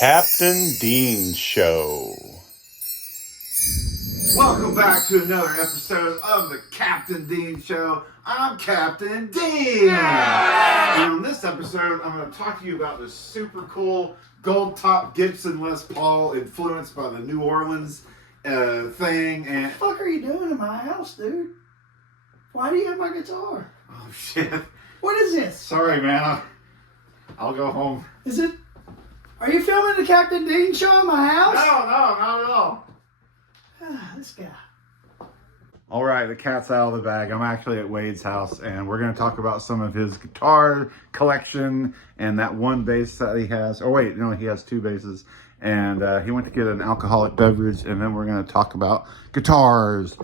Captain Dean Show. Welcome back to another episode of the Captain Dean Show. I'm Captain Dean. And on this episode, I'm going to talk to you about this super cool gold top Gibson Les Paul influenced by the New Orleans thing. And What the fuck are you doing in my house, dude? Why do you have my guitar? oh shit! What is this? Sorry, man. I'll go home. Is it? Are you filming the Captain Dean Show in my house? No, not at all. Ah, this guy. All right, the cat's out of the bag. I'm actually at Wade's house, and we're going to talk about some of his guitar collection and that one bass that he has. Oh, wait, no, he has two basses. And he went to get an alcoholic beverage, and then we're going to talk about guitars.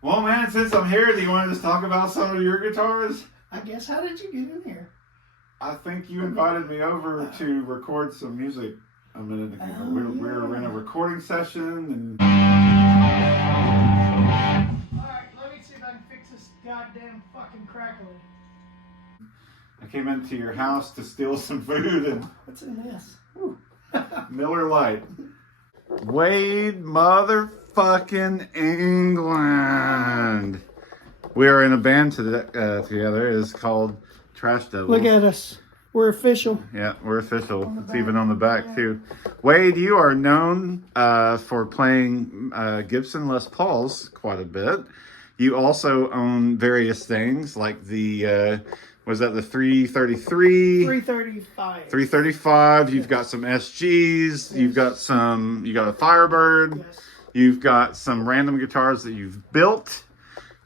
Well, man, since I'm here, do you want to just talk about some of your guitars? I guess, how did you get in here? I think you invited me over to record some music a minute ago. Oh, We're in a recording session, and Alright, let me see if I can fix this goddamn fucking crackling. I came into your house to steal some food and What's in this? Miller Lite. Wade motherfucking England. We are in a band together. It's called Trash Devils. Look at us. We're official. Yeah, we're official. On the It's back. even on the back, Yeah. too. Wade, you are known for playing Gibson Les Pauls quite a bit. You also own various things like the, was that the 333? 335. 335. You've got some SGs. You've got you got a Firebird. Yes. You've got some random guitars that you've built.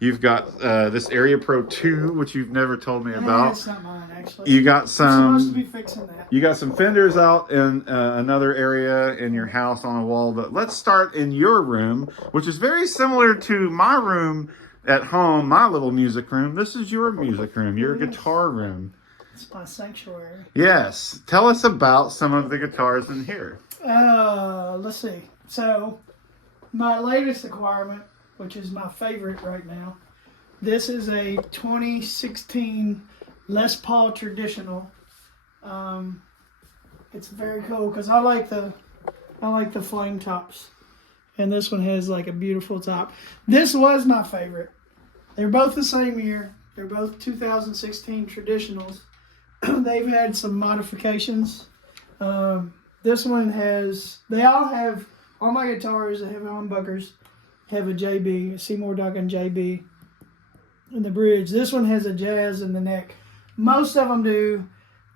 You've got this Area Pro 2, which you've never told me about. It's not mine, actually. You got I'm supposed to be some. fixing that. You got some fenders out in another area in your house on a wall. But let's start in your room, which is very similar to my room at home, my little music room. This is your music room, your guitar room. It's my sanctuary. Yes. Tell us about some of the guitars in here. Let's see. So, my latest acquirement, which is my favorite right now, this is a 2016 Les Paul Traditional. It's very cool because I like the flame tops, and this one has like a beautiful top. This was my favorite. They're both the same year. They're both 2016 Traditionals. They've had some modifications. This one has. They all have. All my guitars that have humbuckers have a JB, a Seymour Duncan JB in the bridge. This one has a jazz in the neck. Most of them do.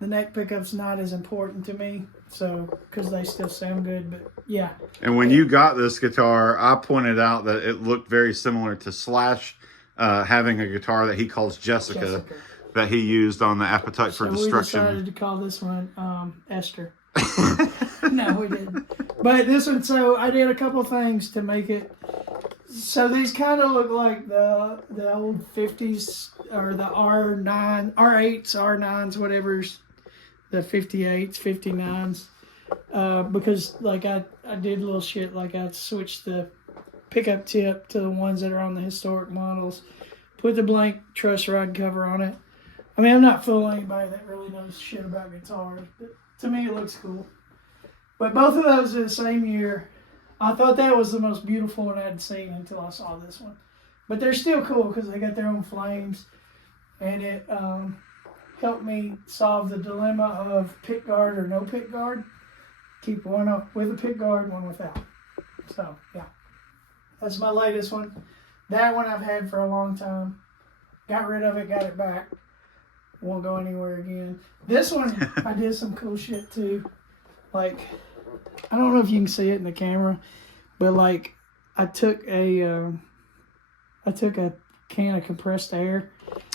The neck pickup's not as important to me, so because they still sound good. But yeah, And when you got this guitar, I pointed out that it looked very similar to Slash having a guitar that he calls Jessica. That he used on the Appetite for So we Destruction. decided to call this one Esther. No, we didn't. But this one, so I did a couple things to make it. So these kind of look like the old 50s or the R8s, R9s, whatever's the 58s, 59s. Because like I did little shit like I switched the pickup tip to the ones that are on the historic models, put the blank truss rod cover on it. I mean, I'm not fooling anybody that really knows shit about guitars, but to me it looks cool. But both of those are the same year. I thought that was the most beautiful one I'd seen until I saw this one. But they're still cool because they got their own flames. And it helped me solve the dilemma of pick guard or no pick guard. Keep one up with a pick guard, one without. So, yeah. That's my latest one. That one I've had for a long time. Got rid of it, got it back. Won't go anywhere again. This one, I did some cool shit too. Like, I don't know if you can see it in the camera, but like, I took a can of compressed air.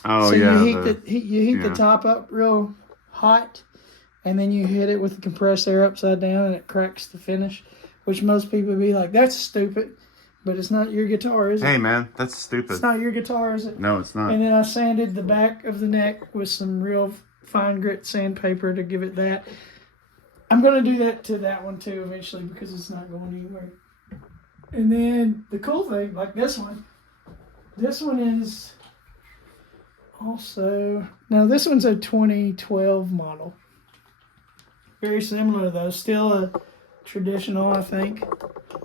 Oh, so yeah. you heat the top up real hot, and then you hit it with the compressed air upside down, and it cracks the finish. Which most people would be like, "That's stupid," but it's not your guitar, is it? Hey, man, that's stupid. It's not your guitar, is it? No, it's not. And then I sanded the back of the neck with some real fine grit sandpaper to give it that. I'm going to do that to that one too eventually because it's not going anywhere. And then the cool thing, like this one is also, now this one's a 2012 model. very similar though. Still a traditional, I think.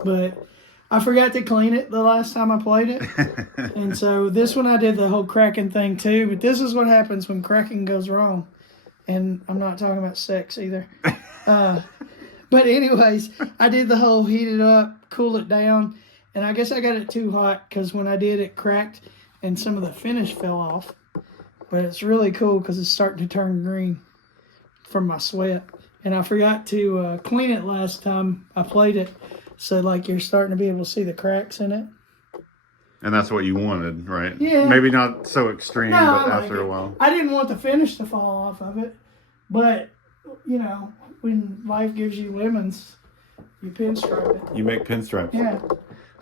But I forgot to clean it the last time I played it. And so this one I did the whole cracking thing too. But this is what happens when cracking goes wrong. And I'm not talking about sex either. But anyways, I did the whole heat it up, cool it down. And I guess I got it too hot because when I did, it cracked and some of the finish fell off. But it's really cool because it's starting to turn green from my sweat. And I forgot to clean it last time I played it. So like you're starting to be able to see the cracks in it. And that's what you wanted, right? Yeah. Maybe not so extreme, No, but I like after a it. while. I didn't want the finish to fall off of it. But, you know, when life gives you lemons, you pinstripe it. You make pinstripes. Yeah.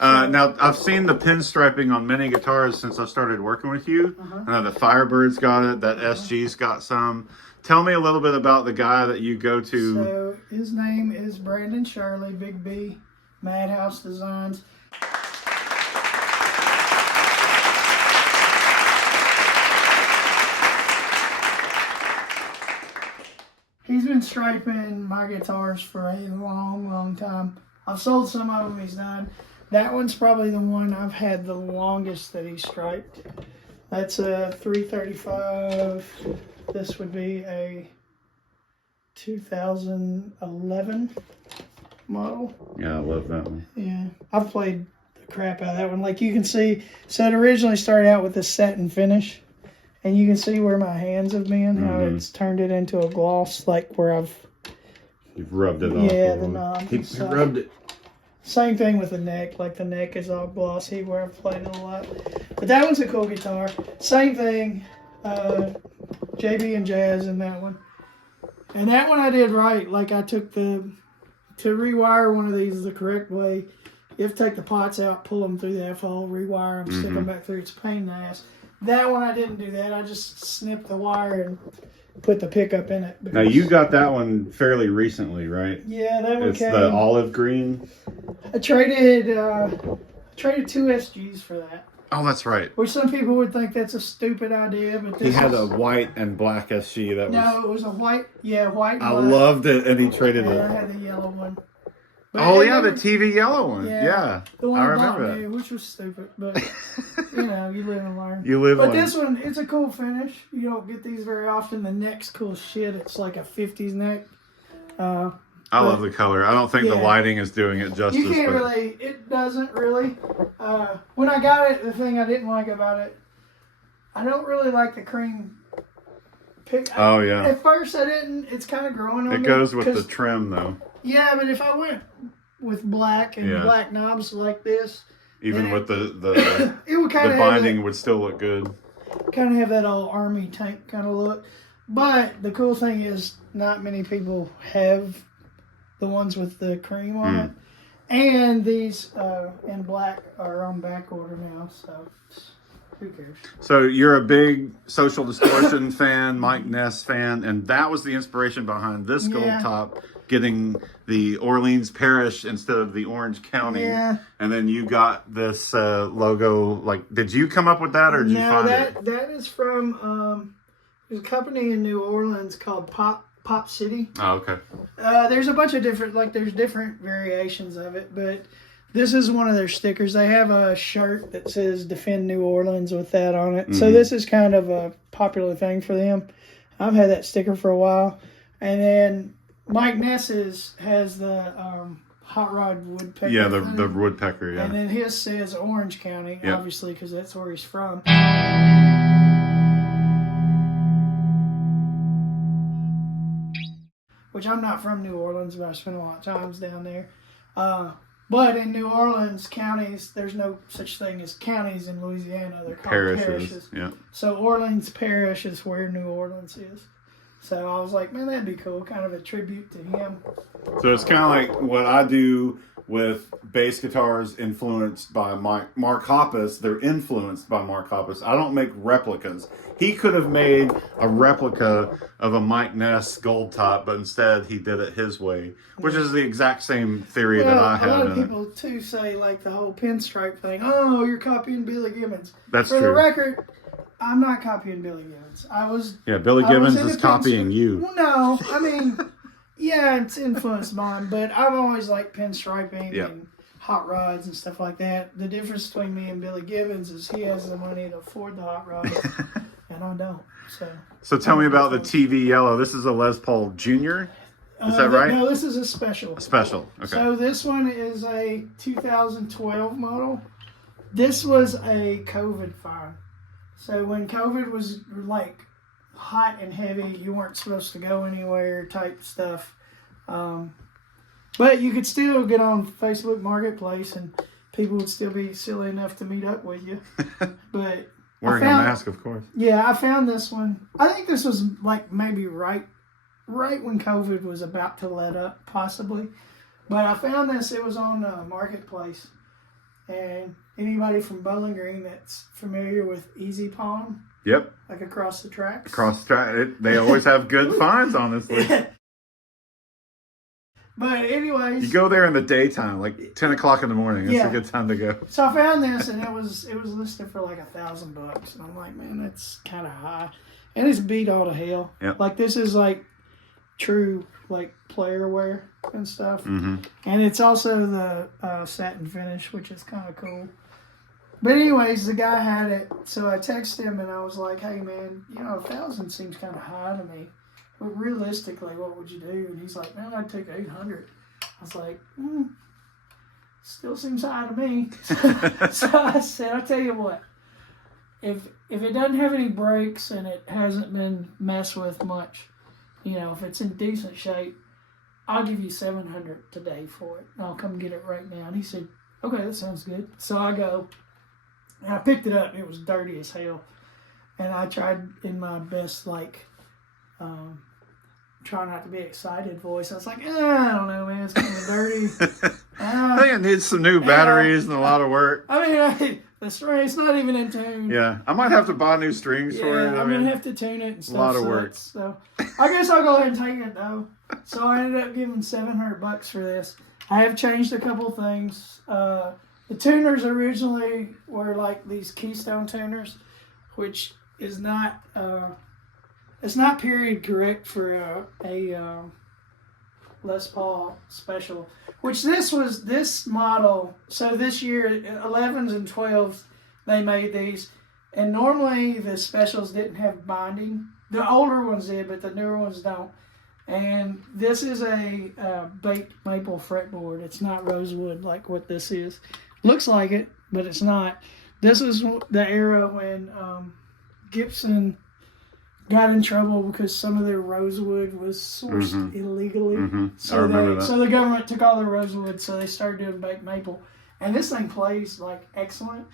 Now, I've seen the pinstriping on many guitars since I started working with you. The Firebird's got it. That SG's got some. Tell me a little bit about the guy that you go to. So his name is Brandon Shirley, Big B, Madhouse Designs. He's been striping my guitars for a long, long time. I've sold some of them he's done. That one's probably the one I've had the longest that he striped. That's a 335. This would be a 2011 model. Yeah, I love that one. Yeah, I've played the crap out of that one. Like you can see, so it originally started out with this satin finish. And you can see where my hands have been, how it's turned it into a gloss, like where You've rubbed it off. Yeah, the knob. He rubbed it. Same thing with the neck, like the neck is all glossy where I've played it a lot. But that one's a cool guitar. Same thing, JB and Jazz in that one. And that one I did right. Like I took to rewire one of these the correct way, you have to take the pots out, pull them through the F-hole, rewire them, stick them back through. It's a pain in the ass. That one I didn't do that. I just snipped the wire and put the pickup in it. Now you got that one fairly recently, right? Yeah, that one It's came. the olive green. I traded 2 SGs for that. Oh, that's right. Which some people would think that's a stupid idea, but this He had is, a white and black SG that was. no, it was a white. Yeah, white. And I black. loved it, and he traded And I it. had the yellow one. But Oh it yeah, the never- TV yellow one. Yeah, Yeah, the one I I bought remember new, that. which was stupid, but you know, you live and learn. You live But on. this one, it's a cool finish. You don't get these very often. The neck's cool shit. It's like a 50s neck. I love the color. I don't think the Yeah. lighting is doing it justice. You can't but really, it doesn't really. When I got it, the thing I didn't like about it, I don't really like the cream pick. Oh yeah, At first I didn't, it's kind of growing on me. it goes with the 'cause- trim though. Yeah, but if I went with black and Yeah. black knobs like this, Even then with the it would kind the of binding would still look good. have that old army tank kind of look. But the cool thing is, not many people have the ones with the cream on it, and these in black are on back order now. So who cares? So you're a big Social Distortion fan, Mike Ness fan, and that was the inspiration behind this gold Yeah. top, getting the Orleans Parish instead of the Orange County. Yeah. And then you got this logo. Like, did you come up with that, or did you No, find that it? that is from there's a company in New Orleans called Pop City. Oh, okay. There's a bunch of different, like there's different variations of it, but this is one of their stickers. They have a shirt that says Defend New Orleans with that on it. So this is kind of a popular thing for them. I've had that sticker for a while. And then Mike Ness has the Hot Rod Woodpecker. Yeah, the thing. woodpecker. Yeah. And then his says Orange County, Yep. obviously, because that's where he's from. Which I'm not from New Orleans, but I spent a lot of times down there. But in New Orleans counties, there's no such thing as counties in Louisiana. They're called parishes. Yeah. So Orleans Parish is where New Orleans is. So I was like, man, that'd be cool. Kind of a tribute to him. So it's kind of like what I do with bass guitars influenced by Mark Hoppus. They're influenced by Mark Hoppus. I don't make replicas. He could have made a replica of a Mike Ness gold top, but instead he did it his way, which is the exact same theory that I a have lot of in it. people too say like the whole pinstripe thing. Oh, you're copying Billy Gibbons. That's For true. the record, I'm not copying Billy Gibbons. Yeah, Billy I was Gibbons in is the copying pinstripe- you. Well, no, I mean, Yeah, it's influenced mine, but I've always liked pinstriping Yep. and hot rods and stuff like that. The difference between me and Billy Gibbons is he has the money to afford the hot rods, and I don't. So, So tell me about the TV yellow. This is a Les Paul Junior. Is that right? No, this is a special. A special. Okay. So this one is a 2012 model. This was a COVID find. So when COVID was like hot and heavy, you weren't supposed to go anywhere type stuff. But you could still get on Facebook Marketplace and people would still be silly enough to meet up with you. But Wearing a mask, of course. yeah, I found this one. I think this was like maybe right when COVID was about to let up, possibly. But I found this. It was on Marketplace. And anybody from Bowling Green that's familiar with Easy Palm, Yep. like across the tracks. Across the track. They always have good finds, honestly. But anyways, You go there in the daytime, like 10 o'clock in the morning. It's Yeah. a good time to go. so I found this and it was listed for like $1,000, and I'm like, man, that's kind of high, and it's beat all to hell. Yep. Like this is like true like player wear and stuff, Mm-hmm. and it's also the satin finish, which is kind of cool. But anyways, the guy had it, so I texted him and I was like, hey man, 1,000 seems kind of high to me. But realistically, what would you do? And he's like, man, I'd take 800. I was like, still seems high to me. So I said, I'll tell you what, if it doesn't have any brakes and it hasn't been messed with much, if it's in decent shape, I'll give you 700 today for it. And I'll come get it right now. And he said, okay, that sounds good. So I go, and I picked it up. It was dirty as hell. And I tried in my best, try not to be excited voice. I was like, I don't know, man. It's kind of dirty. I think it needs some new batteries and a lot of work. I mean, the string, it's not even in tune. Yeah. I might have to buy new strings for it. I'm going to have to tune it and stuff. A lot of work. So I guess I'll go ahead and take it, though. So I ended up giving $700 for this. I have changed a couple things. The tuners originally were like these Keystone tuners, which is not... it's not period correct for a Les Paul special, which this model, so this year, 11s and 12s, they made these, and normally the specials didn't have binding. The older ones did, but the newer ones don't. And this is a baked maple fretboard. It's not rosewood like what this is. Looks like it, but it's not. This is the era when Gibson got in trouble because some of their rosewood was sourced illegally. Mm-hmm. So I remember that. So the government took all their rosewood, so they started doing baked maple. And this thing plays like excellent.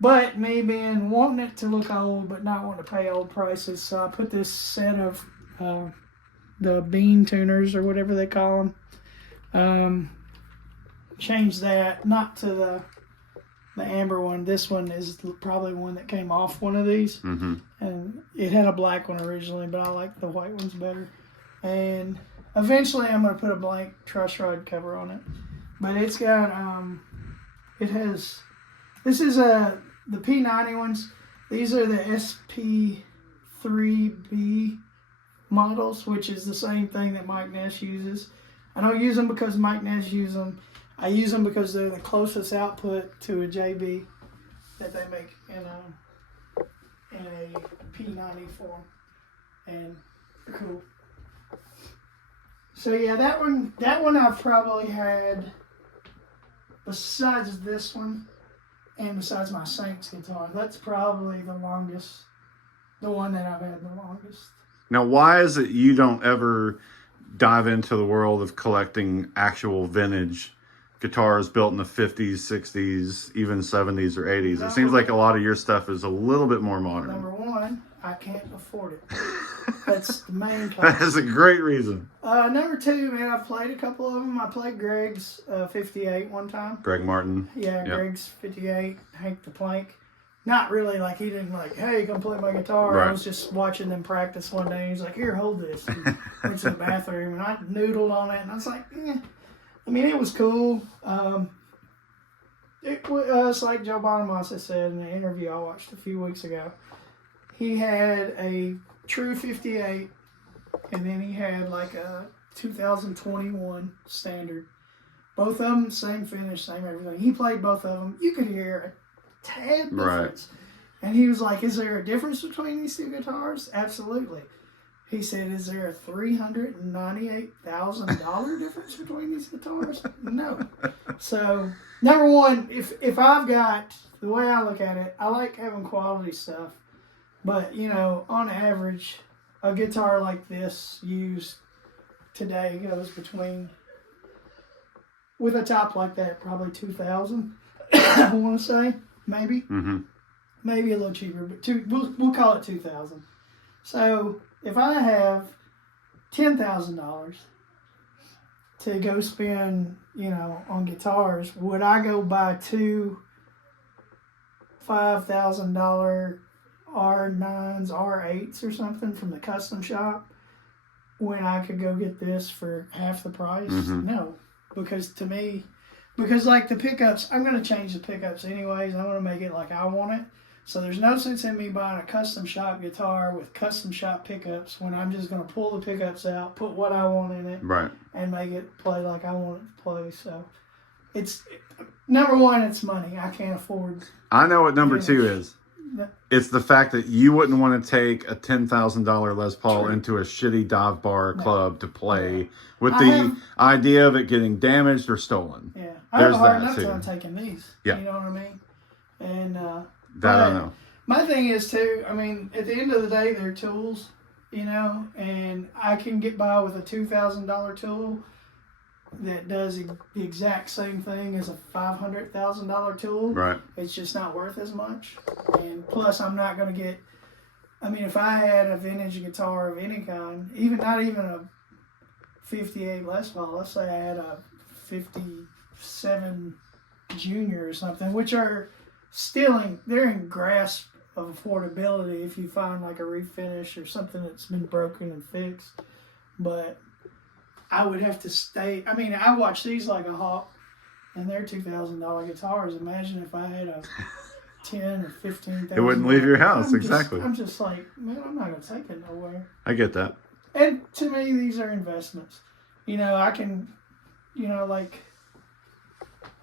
But me being wanting it to look old, but not wanting to pay old prices, so I put this set of the bean tuners or whatever they call them. Changed that, not to the amber one. This one is probably one that came off one of these. Mm-hmm. And it had a black one originally, but I like the white ones better. And eventually I'm going to put a blank truss rod cover on it. But it's got, this is the P90 ones. These are the SP3B models, which is the same thing that Mike Nash uses. I don't use them because Mike Nash uses them. I use them because they're the closest output to a JB that they make in a P90 form, and they're cool. So yeah, that one I've probably had, besides this one, and besides my Saints guitar, that's probably the one that I've had the longest. Now, why is it you don't ever dive into the world of collecting actual vintage guitars built in the 50s, 60s, even 70s or 80s? It seems like a lot of your stuff is a little bit more modern. Number one, I can't afford it. That's the main cause. That is a great reason. Number two, man, I've played a couple of them. I played Greg's 58 one time. Greg Martin. Yeah, Yep. Greg's 58, Hank the Plank. Not really like he didn't like, hey, come play my guitar. Right. I was just watching them practice one day. And he's like, here, hold this. And went to the bathroom and I noodled on it. And I was like, I mean, it was cool. It's like Joe Bonamassa said in the interview I watched a few weeks ago. He had a true 58, and then he had like a 2021 standard. Both of them, same finish, same everything. He played both of them. You could hear a tad difference. And he was like, is there a difference between these two guitars? Absolutely. He said, is there a $398,000 difference between these guitars? No. So, number one, if I've got, the way I look at it, I like having quality stuff. But, you know, on average, a guitar like this used today goes between, with a top like that, probably $2,000, I want to say, maybe. Mm-hmm. Maybe a little cheaper, but we'll call it $2,000. So if I have $10,000 to go spend, you know, on guitars, would I go buy two $5,000 R9s, R8s or something from the custom shop when I could go get this for half the price? Mm-hmm. No, because to me, like the pickups, I'm going to change the pickups anyways. I want to make it like I want it. So there's no sense in me buying a custom shop guitar with custom shop pickups when I'm just going to pull the pickups out, put what I want in it, Right. and make it play like I want it to play. So it's, number one, it's money. I can't afford. I know what number finish. 2 is. No. It's the fact that you wouldn't want to take a $10,000 Les Paul True. into a shitty dive bar No. club to play with I the have- idea of it getting damaged or stolen. Yeah. I have There's a hard that, enough too. time taking these. Yeah. You know what I mean? And, That I but know. my thing is, too, I mean, at the end of the day, they're tools, you know, and I can get by with a $2,000 tool that does the exact same thing as a $500,000 tool. Right. It's just not worth as much. And plus, I'm not going to get, I mean, if I had a vintage guitar of any kind, not even a 58 Les Paul, let's say I had a 57 Junior or something, which are they're in grasp of affordability if you find like a refinish or something that's been broken and fixed. But I would have to stay. I mean, I watch these like a hawk, and they're $2,000 guitars. Imagine if I had a 10 or 15,000. It wouldn't leave your house, exactly. I'm just like, man, I'm not gonna take it nowhere. I get that. And to me, these are investments. You know, I can, you know, like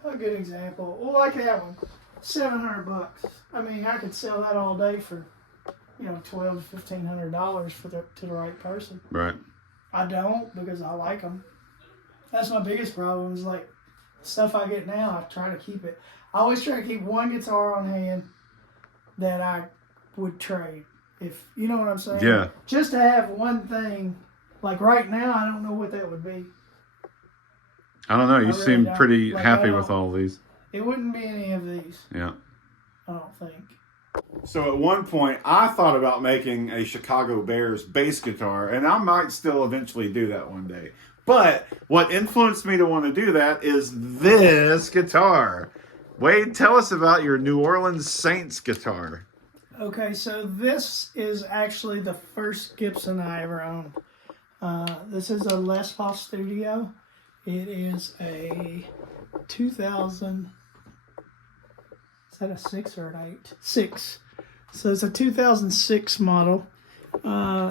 a good example. Well, like that one, $700. I mean, I could sell that all day for, you know, $1,200 to $1,500 to the right person. Right. I don't because I like them. That's my biggest problem is like stuff I get now, I try to keep it. I always try to keep one guitar on hand that I would trade. If you know what I'm saying? Yeah. Just to have one thing. Like right now, I don't know what that would be. I don't know. You I really seem don't. pretty Like, happy I with don't- all of these. It wouldn't be any of these, Yeah. I don't think. So at one point, I thought about making a Chicago Bears bass guitar, and I might still eventually do that one day. But what influenced me to want to do that is this guitar. Wade, tell us about your New Orleans Saints guitar. Okay, so this is actually the first Gibson I ever owned. This is a Les Paul Studio. It is a 2000... Is that a 6 or an 8? 6. So it's a 2006 model.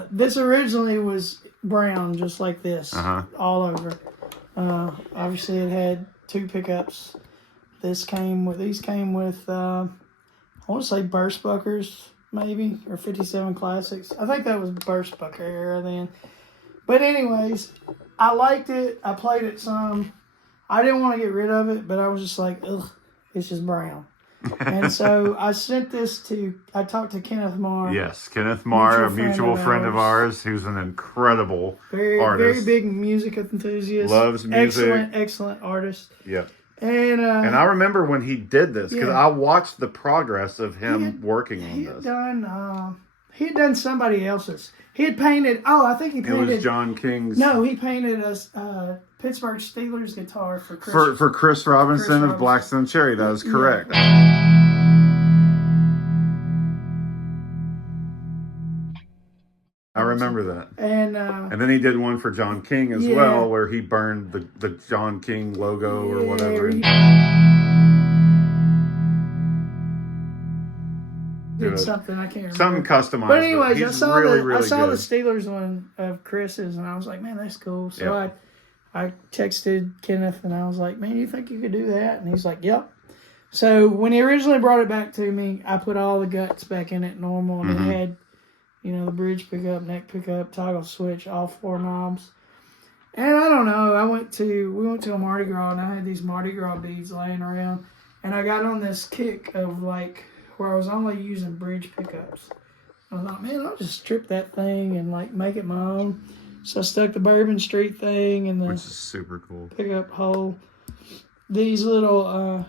This originally was brown, just like this, all over. Obviously, it had 2 pickups. These came with I want to say Burstbuckers, maybe, or 57 Classics. I think that was Burstbucker era then. But anyways, I liked it. I played it some. I didn't want to get rid of it, but I was just like, ugh, it's just brown. And so I talked to Kenneth Marr. Yes, Kenneth Marr, a Mutual mutual friend friend of of ours, who's an incredible Very artist. big music enthusiast. Loves music. Excellent artist. Yep. And I remember when he did this, because Yeah. I watched the progress of him working on he had this. done somebody else's. He had painted. Oh, I think he It painted. was John King's. No, he painted a Pittsburgh Steelers guitar for Chris. For Chris Robinson of Robinson. Blackstone Cherry. That is correct. I remember that. And And then he did one for John King as Yeah. well, where he burned the John King logo or whatever. he did it. something I can't remember. Something customized. But anyways, he's I saw really, the really the good. Steelers one of Chris's, and I was like, man, that's cool. So Yep. I texted Kenneth, and I was like, man, you think you could do that? And he's like, yep. So when he originally brought it back to me, I put all the guts back in it normal, and it had, the bridge pickup, neck pickup, toggle switch, all 4 knobs. And I don't know, we went to a Mardi Gras, and I had these Mardi Gras beads laying around, and I got on this kick of like where I was only using bridge pickups. I thought, man, I'll just strip that thing and like make it my own. So I stuck the Bourbon Street thing and Which the is super cool. pickup hole. These little,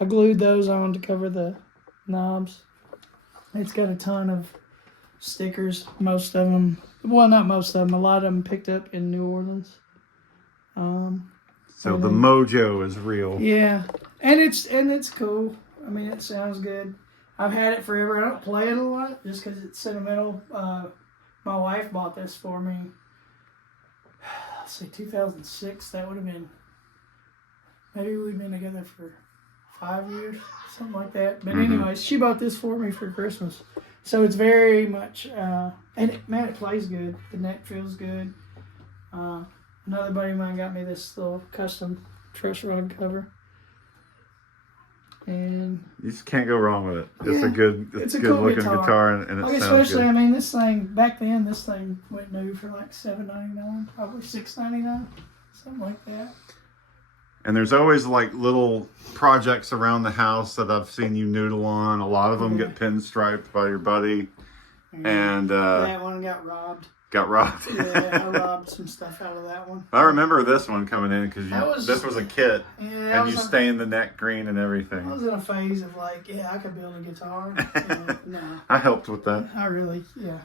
I glued those on to cover the knobs. It's got a ton of stickers. Most of them, well, not most of them. A lot of them picked up in New Orleans. So the mojo is real. Yeah, and it's cool. I mean, it sounds good. I've had it forever. I don't play it a lot just because it's sentimental. My wife bought this for me. Let's see, 2006. That would have been. Maybe we've been together for 5 years, something like that. But anyways, she bought this for me for Christmas. So it's very much, and it plays good. The neck feels good. Another buddy of mine got me this little custom truss rod cover. And You just can't go wrong with it. It's Yeah, a good, it's a good cool looking guitar. guitar, and it like, sounds especially, good. I mean, this thing, back then, this thing went new for like $7.99, probably $6.99, something like that. And there's always like little projects around the house that I've seen you noodle on. A lot of them get pinstriped by your buddy, and That one got robbed. got robbed. Yeah, I robbed some stuff out of that one. I remember this one coming in because this was a kit, Yeah, and you stained the neck green and I everything. was in a phase of like, yeah, I could build a guitar. No, I helped with that. I really, yeah.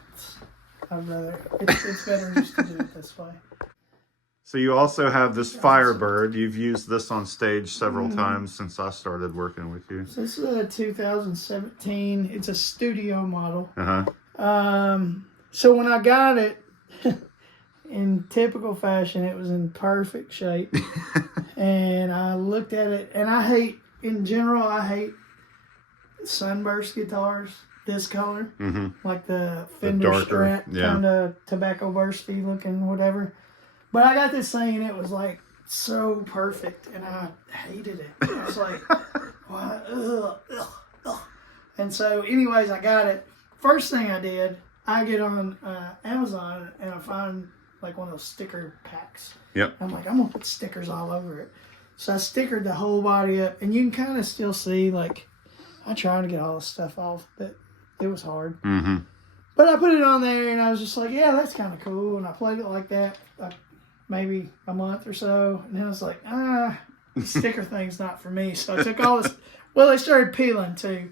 I'd rather, it's better just to do it this way. So you also have this Firebird. You've used this on stage several times since I started working with you. So this is a 2017, it's a studio model. So when I got it, in typical fashion, it was in perfect shape. And I looked at it, and I hate sunburst guitars this color. Like the Fender darker, Strat, kind of tobacco bursty looking, whatever. But I got this thing, and it was like so perfect, and I hated it. I was like, what? Ugh. And so, anyways, I got it. First thing I did, I get on Amazon and I find like one of those sticker packs. Yep. I'm like, I'm gonna put stickers all over it. So I stickered the whole body up, and you can kind of still see, like, I tried to get all the stuff off, but it was hard. But I put it on there, and I was just like, yeah, that's kind of cool. And I played it like that, like maybe a month or so, and then I was like, the sticker thing's not for me. So I took all this. Well, they started peeling too,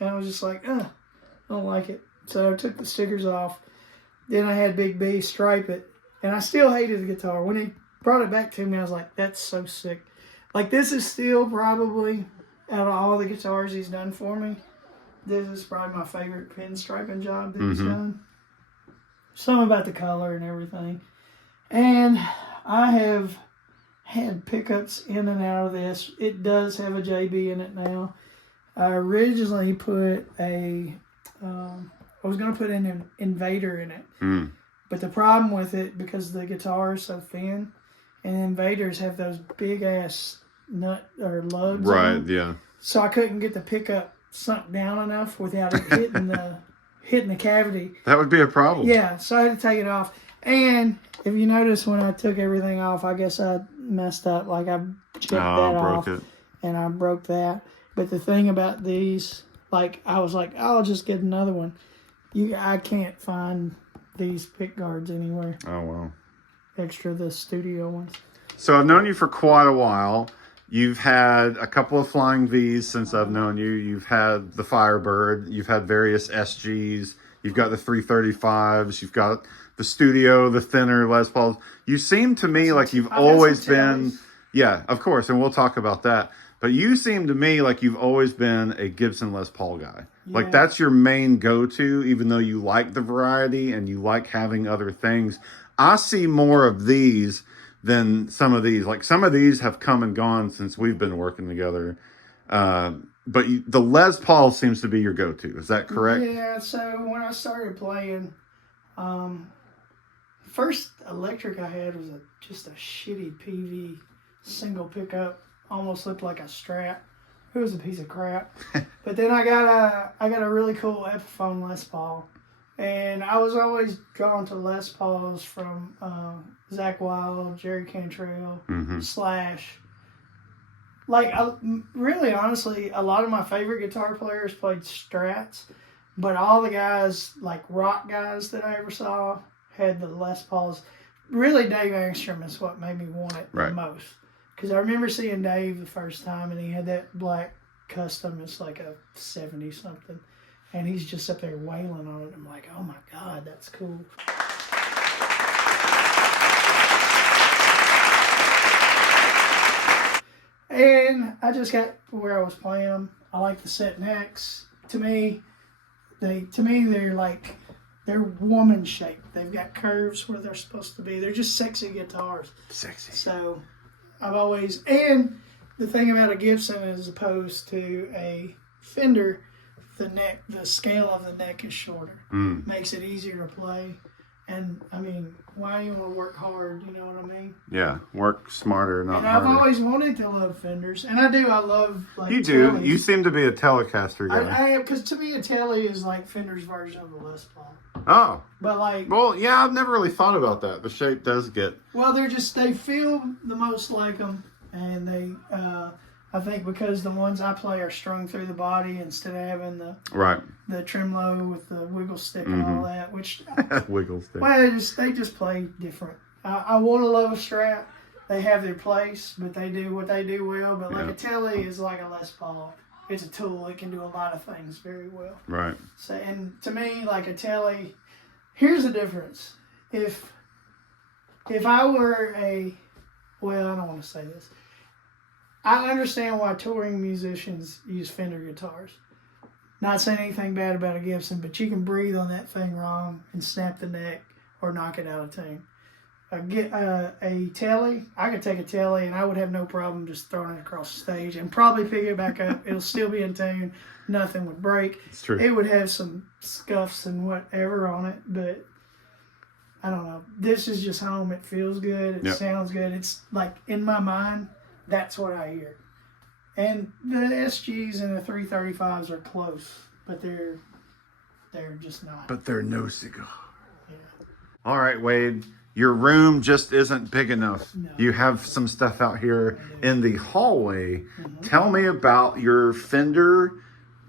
and I was just like, I don't like it. So I took the stickers off. Then I had Big B stripe it, and I still hated the guitar. When he brought it back to me, I was like, that's so sick. Like, this is still probably, out of all the guitars he's done for me, this is probably my favorite pinstriping job that he's done. Something about the color and everything. And I have had pickups in and out of this. It does have a JB in it now. I originally put I was going to put an Invader in it. But the problem with it, because the guitar is so thin, and Invaders have those big ass nut or lugs. Right, on them. yeah. So I couldn't get the pickup sunk down enough without it hitting the cavity. That would be a problem. Yeah, so I had to take it off. And if you notice, when I took everything off, I guess I messed up. Like, I chipped that off. Broke it. And I broke that. But the thing about these, like, I was like, I'll just get another one. I can't find these pick guards anywhere. Oh, wow. Extra the studio ones. So I've known you for quite a while. You've had a couple of Flying V's since I've known you. You've had the Firebird. You've had various SGs. You've got the 335s. You've got the studio, the thinner Les Pauls. You seem to me like you've always been... Yeah, of course, and we'll talk about that. But you seem to me like you've always been a Gibson Les Paul guy. Yeah. Like, that's your main go-to, even though you like the variety and you like having other things. I see more of these than some of these. Like, some of these have come and gone since we've been working together. but the Les Paul seems to be your go-to. Is that correct? Yeah. So when I started playing, first electric I had was just a shitty PV single pickup. Almost looked like a Strat. It was a piece of crap. But then I got a really cool Epiphone Les Paul, and I was always drawn to Les Pauls from Zakk Wylde, Jerry Cantrell, Slash. Like, really, honestly, a lot of my favorite guitar players played Strats, but all the guys, like rock guys that I ever saw, had the Les Pauls. Really, Dave Angstrom is what made me want it the most. Because I remember seeing Dave the first time, and he had that black custom. It's like a 70-something. And he's just up there wailing on it. I'm like, oh my God, that's cool. And I just got where I was playing them. I like the set necks. To me, they're like, they're woman shaped. They've got curves where they're supposed to be. They're just sexy guitars. Sexy. So I've always, and the thing about a Gibson as opposed to a Fender, the scale of the neck is shorter. Makes it easier to play. And I mean, why do you want to work hard? You know what I mean? Yeah, work smarter, not and harder. I've always wanted to love Fenders, and I do. I love like you do. Tellies. You seem to be a Telecaster guy. I am, because to me a Telly is like Fender's version of a Les Paul. Oh, But like, well, yeah, I've never really thought about that. The shape does get. well, they feel the most like them, and they. I think because the ones I play are strung through the body instead of having the tremolo with the wiggle stick and all that, which wiggle stick. well, they just play different. I want to love a Strat. They have their place, but they do what they do well. But like a Telly is like a Les Paul. It's a tool. It can do a lot of things very well. Right. So, and to me, like a Telly, here's the difference. If I were well, I don't want to say this. I understand why touring musicians use Fender guitars. Not saying anything bad about a Gibson, but you can breathe on that thing wrong and snap the neck or knock it out of tune. A Telly, I could take a Telly and I would have no problem just throwing it across the stage and probably pick it back up. It'll still be in tune. Nothing would break. It's true. It would have some scuffs and whatever on it, but I don't know. This is just home. It feels good. It sounds good. It's like in my mind, that's what I hear. And the SGs and the 335s are close, but they're just not. But they're no cigar. Yeah. All right, Wade. Your room just isn't big enough. No. You have some stuff out here in the hallway. Tell me about your Fender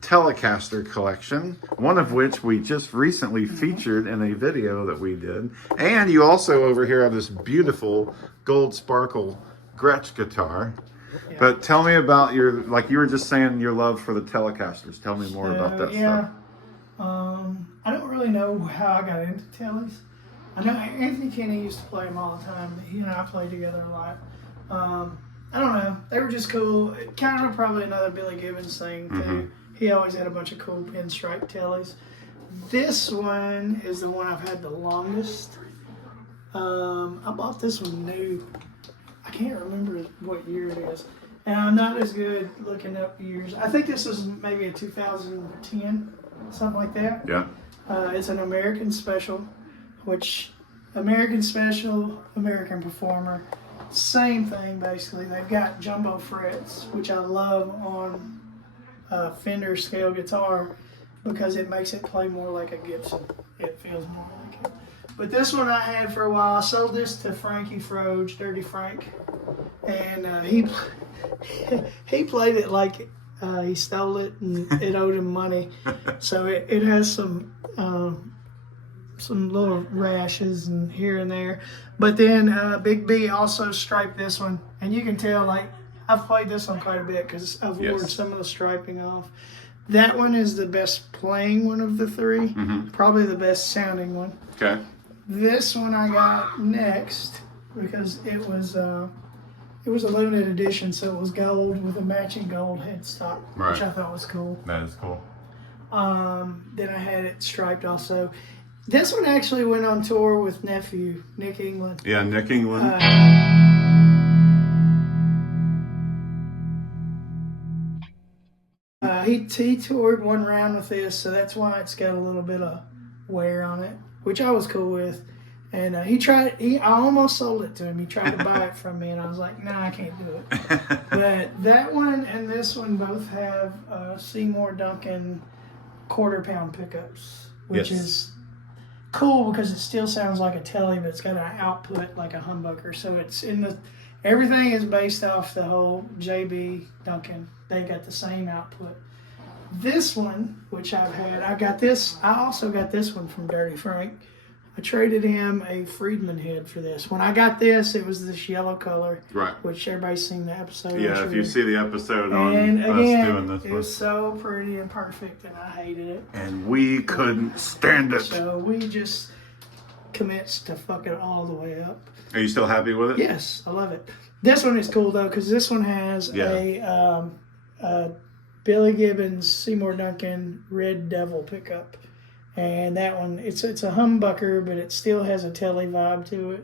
Telecaster collection, one of which we just recently featured in a video that we did. And you also over here have this beautiful gold sparkle Gretsch guitar. Yeah. But tell me about like you were just saying, your love for the Telecasters. Tell me more about that stuff. I don't really know how I got into Tellies. I know Anthony Kinney used to play them all the time. He and I played together a lot. I don't know. They were just cool. Kind of probably another Billy Gibbons thing, too. He always had a bunch of cool pinstripe Tellies. This one is the one I've had the longest. I bought this one new. I can't remember what year it is. And I'm not as good looking up years. I think this was maybe a 2010, something like that. Yeah. It's an American Special, which American Special, American Performer, same thing basically. They've got jumbo frets, which I love on a Fender scale guitar because it makes it play more like a Gibson. It feels more like it. But this one I had for a while. I sold this to Frankie Froge, Dirty Frank, and he played it like he stole it and it owed him money. So it has some little rashes and here and there. But then Big B also striped this one, and you can tell like I've played this one quite a bit because I've worn some of the striping off. That one is the best playing one of the three, probably the best sounding one. Okay. This one I got next because it was a limited edition, so it was gold with a matching gold headstock, which I thought was cool. That is cool. Then I had it striped also. This one actually went on tour with nephew Nick England. Yeah, Nick England. he toured one round with this, so that's why it's got a little bit of wear on it, which I was cool with. And I almost sold it to him. He tried to buy it from me, and I was like, nah, I can't do it. But that one and this one both have Seymour Duncan quarter-pound pickups, which is cool because it still sounds like a Tele, but it's got an output like a humbucker. So it's everything is based off the whole JB Duncan. They got the same output. This one, which I also got this one from Dirty Frank. I traded him a Friedman head for this. When I got this, it was this yellow color, right? Which everybody's seen the episode. Yeah, if you see the episode and on again, us doing this, it was so pretty and perfect, and I hated it. And we couldn't stand it. So we just commenced to fuck it all the way up. Are you still happy with it? Yes, I love it. This one is cool though because this one has a Billy Gibbons Seymour Duncan Red Devil pickup. And that one, it's a humbucker, but it still has a Tele vibe to it.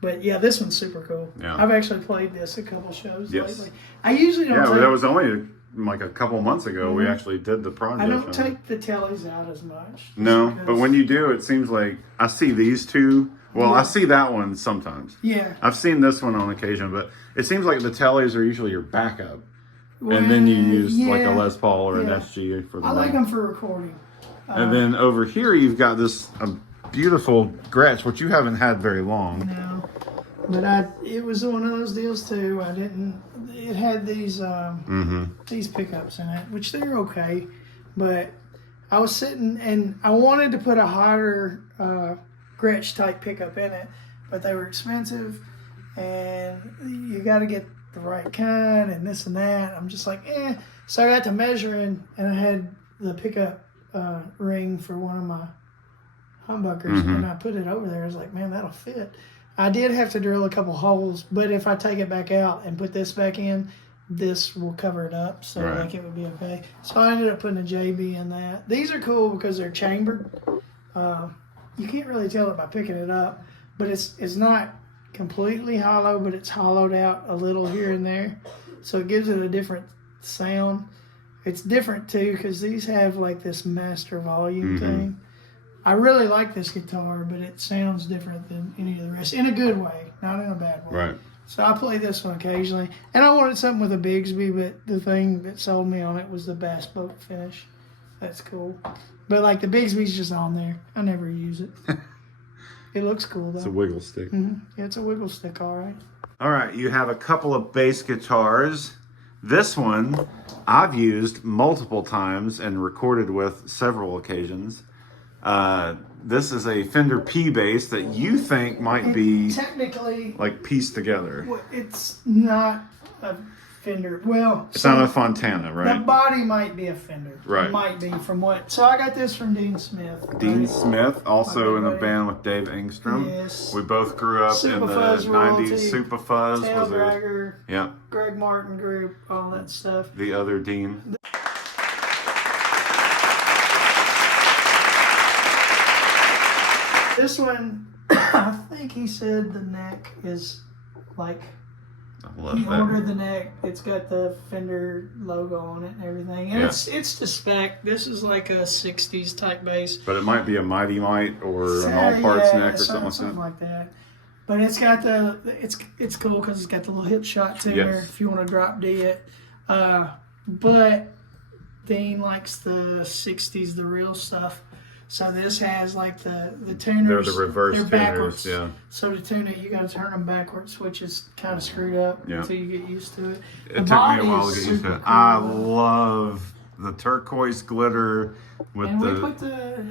But yeah, this one's super cool. Yeah. I've actually played this a couple shows lately. I usually don't. Yeah, but that was only like a couple months ago. We actually did the project. I don't take the Teles out as much. No, but when you do, it seems like I see these two. Well, I see that one sometimes. Yeah. I've seen this one on occasion, but it seems like the Teles are usually your backup, and then you use like a Les Paul or an SG for the. I like them for recording. And then over here, you've got this beautiful Gretsch, which you haven't had very long. No, but it was one of those deals too. It had these pickups in it, which they're okay. But I was sitting and I wanted to put a hotter Gretsch type pickup in it, but they were expensive, and you got to get the right kind and this and that. I'm just like, eh. So I got to measuring, and I had the pickup ring for one of my humbuckers, and I put it over there. I was like, man, that'll fit. I did have to drill a couple holes, but if I take it back out and put this back in, this will cover it up, so like it would be okay. So I ended up putting a JB in that. These are cool because they're chambered. You can't really tell it by picking it up, but it's not completely hollow, but it's hollowed out a little here and there, so it gives it a different sound. It's different too because these have like this master volume thing. I really like this guitar, but it sounds different than any of the rest in a good way, not in a bad way. Right. So I play this one occasionally, and I wanted something with a Bigsby, but the thing that sold me on it was the bass boat finish. That's cool, but like the Bigsby's just on there. I never use it. It looks cool though. It's a wiggle stick. Yeah, it's a wiggle stick, all right. All right, you have a couple of bass guitars. This one I've used multiple times and recorded with several occasions. This is a Fender P bass that you think might be technically like pieced together. It's not a Fender. Well, it's not a Fontana, right? The body might be a Fender. Right. It might be from what. So I got this from Dean Smith. Dean Smith, also in a band with Dave Engstrom. Yes. We both grew up in the Superfuzz royalty, 90s. Superfuzz Tail was Dragger, yeah. Greg Martin group, all that stuff. The other Dean. This one, I think he said the neck is like, I love he that. ordered the neck. It's got the Fender logo on it and everything. And it's the spec. This is like a 60s type bass. But it might be a Mighty Might or an all parts neck or something like that. But it's got it's cool because it's got the little hip shot tuner if you want to drop D it. But Dean likes the 60s, the real stuff. So this has like the tuners. They're the reverse they're tuners, backwards. yeah. So to tune it, you got to turn them backwards, which is kind of screwed up Yeah. until you get used to it. It took me a while to get used to it. I love the turquoise glitter with and the. we put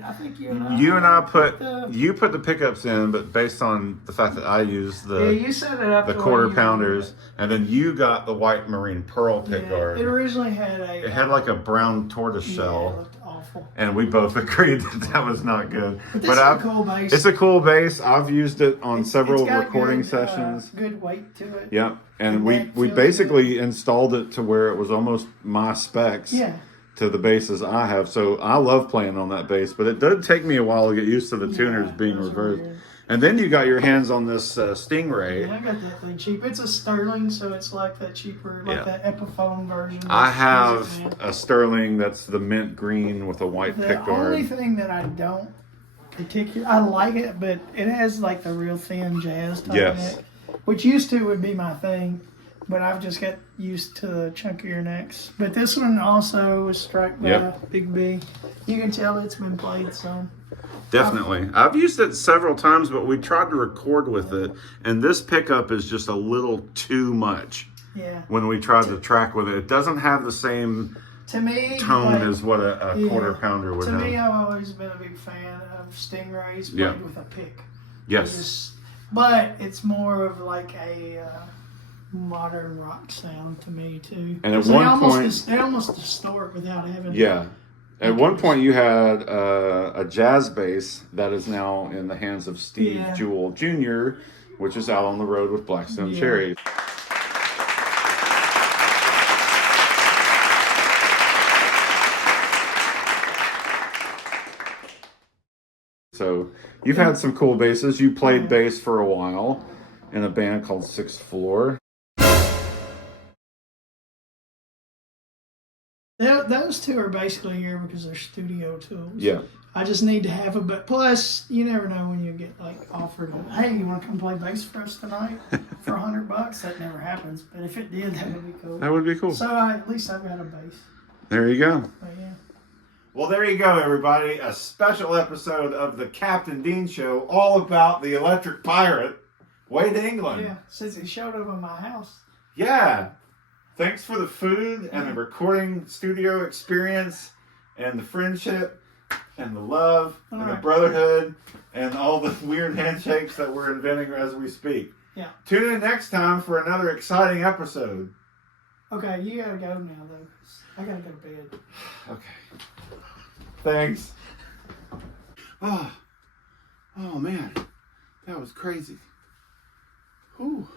I think you and I. You put the pickups in, but based on the fact that I used you set it up the the way quarter you pounders, and then you got the white marine pearl pick guard. It originally had It had like a brown tortoise it shell. looked awful. And we both agreed that was not good. But this is a cool bass. It's a cool bass. I've used it on several It's got recording good, sessions. Good weight to it. Yeah, and And we that we feels basically installed it to where it was almost my specs. Yeah. To the basses I have, so I love playing on that bass. But it did take me a while to get used to the tuners being those are reversed. weird. And then you got your hands on this Stingray. Yeah, I got that thing cheap. It's a Sterling, so it's like that cheaper, like that Epiphone version. I have a Sterling that's the mint green with a white pickguard. The only thing that I don't I like it, but it has like the real thin jazz top neck, which used to would be my thing, but I've just got used to the chunkier necks. But this one also was struck by Big B. You can tell it's been played some. Definitely. I've used it several times, but we tried to record with it, and this pickup is just a little too much. Yeah. When we tried to track with it, it doesn't have the same tone as what a quarter pounder would have. To me, I've always been a big fan of Stingrays played with a pick. Yes. But it's more of like a modern rock sound to me too. And at one point, they almost distort without having. Yeah. At one point, you had a jazz bass that is now in the hands of Steve Jewell Jr., which is out on the road with Blackstone Cherry. So you've had some cool basses. You played bass for a while in a band called Sixth Floor. Those two are basically here because they're studio tools. Yeah. I just need to have a but plus you never know when you get like offered hey, you want to come play bass for us tonight for $100? That never happens. But if it did, that would be cool. That would be cool. So at least I've got a bass. There you go. But yeah. Well, there you go, everybody. A special episode of the Captain Dean Show, all about the electric pirate, Wade England. Yeah, since he showed up at my house. Yeah. Thanks for the food and the recording studio experience and the friendship and the love and the brotherhood and all the weird handshakes that we're inventing as we speak. Yeah. Tune in next time for another exciting episode. Okay, you gotta go now, though. I gotta go to bed. Okay. Thanks. Oh man, that was crazy. Whew.